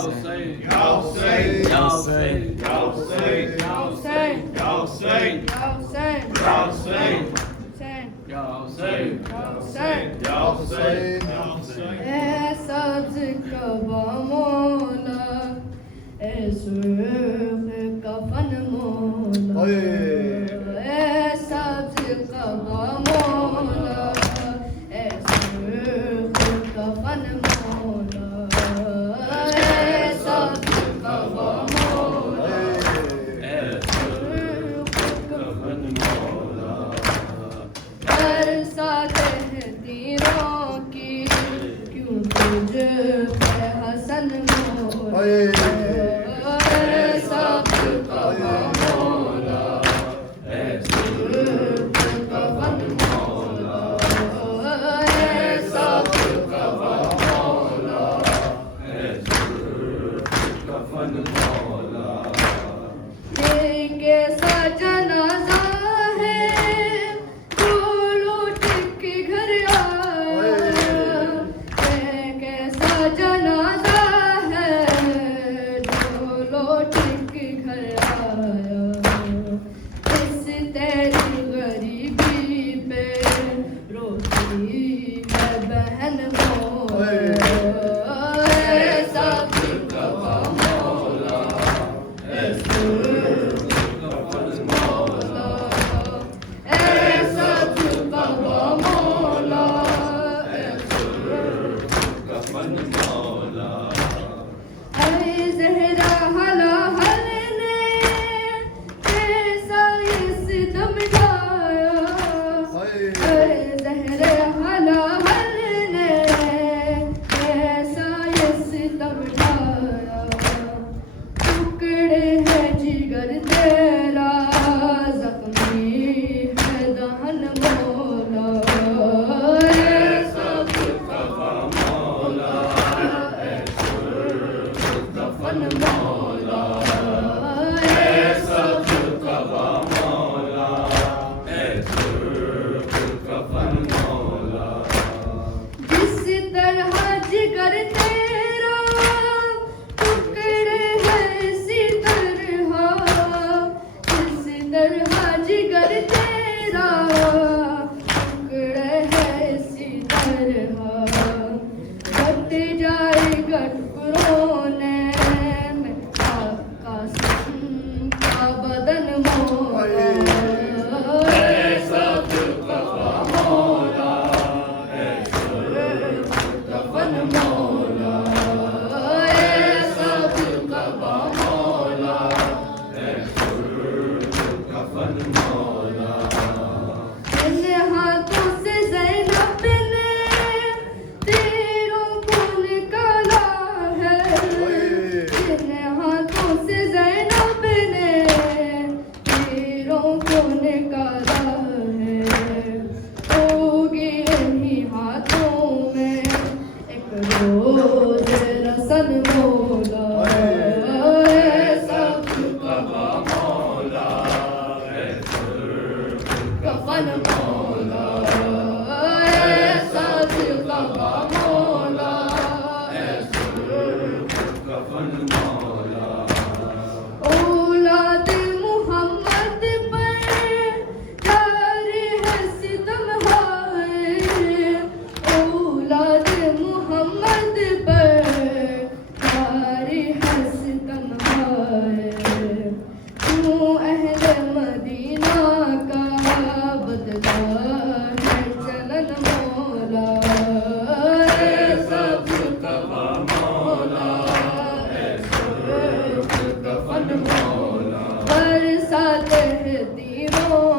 Hussein. Ya Hussein. Ya Hussein. Ya Hussein. Ya Hussein, Ya Hussein. Ya Hussein, Ya Hussein. Hussein, Ya Hussein. Ya Hussein. Ya Hussein. Ya Hussein. ऐ सब्ज कबा मौला, ऐ सुर्ख कफन मौला, ऐ सब्ज कबा मौला, ऐ सुर्ख कफन मौला, ऐ सब्ज कबा मौला, बरसाते हैं तीरों की, क्यों तुझ पे हसन मौला, ऐसा कबा मौला, ऐसा कफन मौला, ऐसा कबा मौला, कफन मौला। के सजनाजा है, तू लौट के घर आया, कैसा जनाजा है, तू लौट के घर आया, इस तेरी गरीबी पे रोती है बहन मोला, ऐसा कबा मौला, ऐसा कफन मौला। ज़हरा हला हल ने कैसा ये सितम ढाया, ज़हरा हला हल ने कैसा ये सितम ढाया, टुकड़े है जिगर तेरा, ज़ख्मी है दहन मौला, ऐसा कफन मौला। कफन मौला। ऐसा कबा मौला। कफन मौला। जिस तरह जिगर तेरा, टुकड़े है इसी तरह, जिस तरह जिगर तेरा, टुकड़े है इसी तरह, घट जाएगा टुकड़ों ने कासिम का बदन मौला, ऐसा कबा मौला। कफन मौला। ऐसा कबा मौला। कफन मौला। इन हाथों से ज़ैनब ने तीरों को निकाला है, इन हाथों से ज़ैनब ने तीरों को निकाला है, होगी इन्हीं हाथों में एक रोज़ रसन मौला, ऐसा कबा मौला। कफन मौला, ऐसा कबा मौला, कफन मौला। औलाद मुहम्मद पर जारी है सितम हाय, औलाद मुहम्मद पर जारी है सितम हाय, क्यों अहले मदीना का बदला है चलन मौला, ऐसा कबा मौला। कफन मौला। बरसाते हैं तीरों